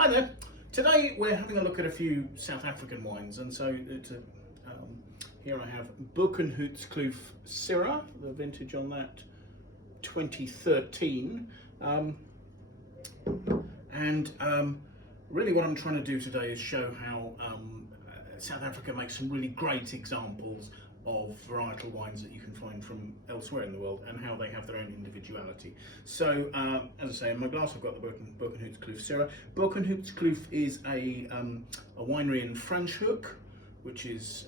Hi there. Today we're having a look at a few South African wines, and so here I have Boekenhoutskloof Syrah, the vintage on that 2013, really what I'm trying to do today is show how South Africa makes some really great examples of varietal wines that you can find from elsewhere in the world and how they have their own individuality. So, as I say, in my glass I've got the Boekenhoutskloof Syrah. Boekenhoutskloof is a winery in Franschhoek, which is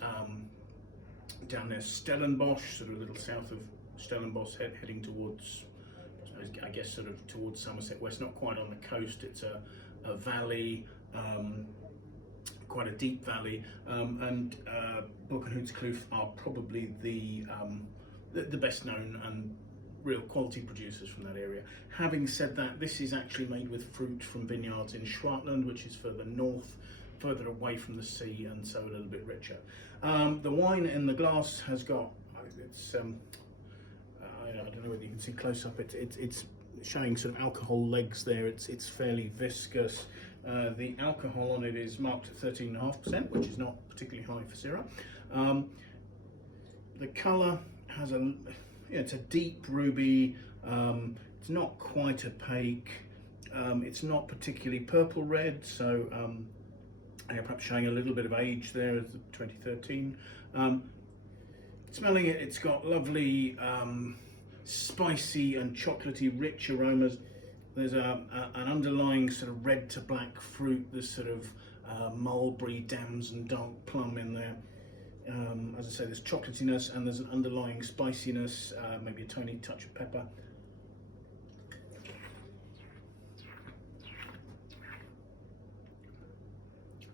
down near Stellenbosch, sort of a little south of Stellenbosch, heading towards, I guess, sort of towards Somerset West. Not quite on the coast. It's a valley. Quite a deep valley, and Boekenhoutskloof are probably the best known and real quality producers from that area. Having said that, this is actually made with fruit from vineyards in Swartland, which is further north, further away from the sea, and so a little bit richer. The wine in the glass has got, it's I don't know whether you can see close up, it's showing sort of alcohol legs there. It's fairly viscous. The alcohol on it is marked at 13.5%, which is not particularly high for Syrah. The colour has it's a deep ruby. It's not quite opaque. It's not particularly purple red, so perhaps showing a little bit of age there as the 2013. Smelling it, it's got lovely spicy and chocolatey rich aromas. There's an underlying sort of red to black fruit. There's sort of mulberry, damson, and dark plum in there. As I say, there's chocolatiness and there's an underlying spiciness, maybe a tiny touch of pepper.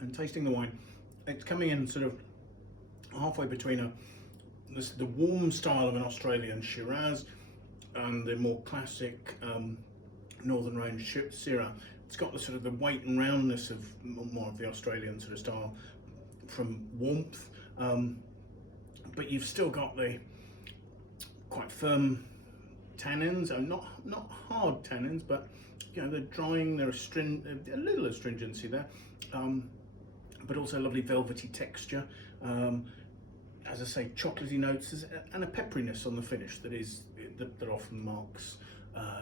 And tasting the wine, it's coming in sort of halfway between the warm style of an Australian Shiraz and the more classic Northern range Syrah. It's got the sort of the weight and roundness of more of the Australian sort of style from warmth, but you've still got the quite firm tannins, and not hard tannins, but you know, they're drying. They're a little astringency there, but also lovely velvety texture. As I say, chocolatey notes and a pepperiness on the finish that often marks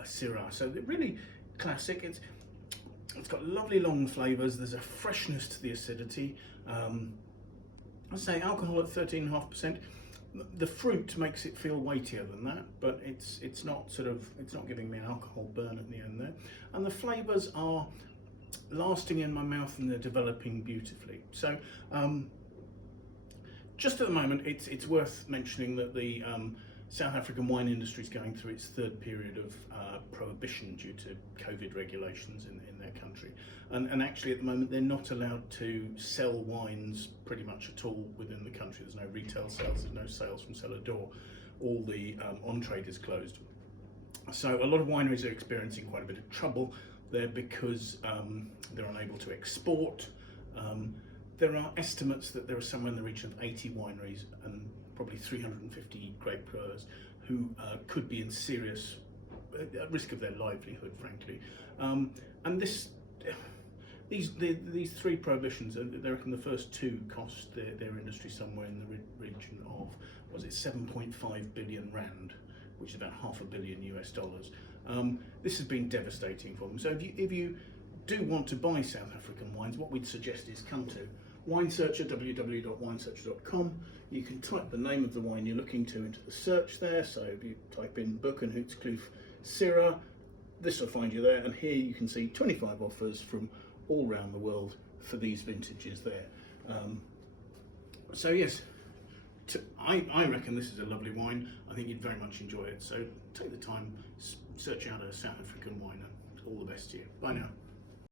Syrah. So they're really classic. It's got lovely long flavours. There's a freshness to the acidity. I say alcohol at 13.5%. The fruit makes it feel weightier than that, but it's not giving me an alcohol burn at the end there. And the flavours are lasting in my mouth and they're developing beautifully. So just at the moment, it's worth mentioning that the South African wine industry is going through its third period of prohibition due to COVID regulations in their country. And actually at the moment they're not allowed to sell wines pretty much at all within the country. There's no retail sales, there's no sales from cellar door. All the on-trade is closed. So a lot of wineries are experiencing quite a bit of trouble there because they're unable to export. There are estimates that there are somewhere in the region of 80 wineries and probably 350 grape growers who could be in serious at risk of their livelihood, frankly. And these three prohibitions, they reckon the first two cost their industry somewhere in the region of, was it 7.5 billion rand, which is about $500 million US. This has been devastating for them. So if you do want to buy South African wines, what we'd suggest is come to winesearcher, www.winesearcher.com. You can type the name of the wine you're looking to into the search there. So if you type in Boekenhoutskloof Syrah, this will find you there. And here you can see 25 offers from all around the world for these vintages there. So yes, I reckon this is a lovely wine. I think you'd very much enjoy it. So take the time, search out a South African wine, and all the best to you. Bye now.